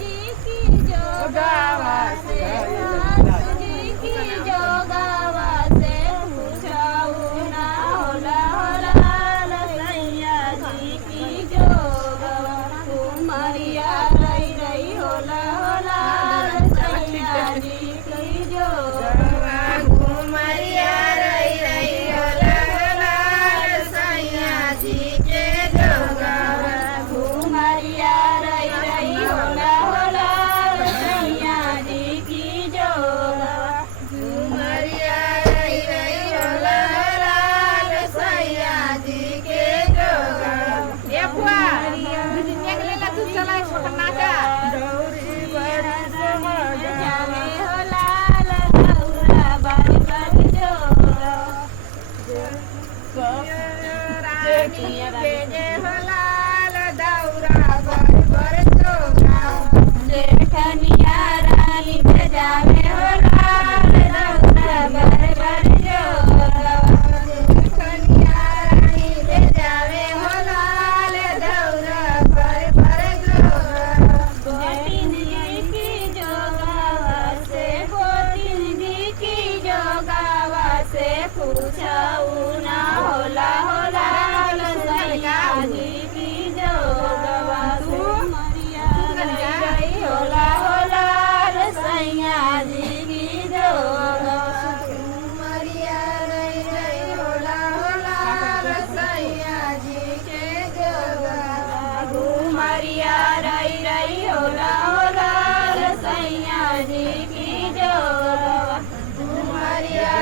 जी की जो गावा से सासू जी की जो गावा से पूछाऊ ना होला होला सैया जी की जो गावा घुमरिया रही रही होला होला सैया जी की जो गावा घुमरिया रही रही होला होला सैया जी के जो गावा घुमरिया रही रही होला होला सैया जी की जो गावा घुमरिया रही रही होला होला सैया जी के जो गावा ए बुआ दुनिया के लेला तू चला नाचा दौरी बड़ी समझ जावे होला दौरा बड़ी बड़ी जो देखिए बेजे होला दौरा बड़ी बड़ी जो जेठनिया रानी बजावे होला दौरा बड़ी बड़ी जो जेठनिया रानी बजावे होला दौरा बड़ी बड़ी जो गोतिन जी की जो गावा से गोतिन जी की जो गावा से पूछाऊ ना होला होला सैया जी की जो गावा घुमरिया रही रही होला होला सैया जी की जो गावा घुमरिया रही रही होला होला सैया जी के जो गावा घुमरिया रही रही होला होला सैया जी की जो गावा घुमरिया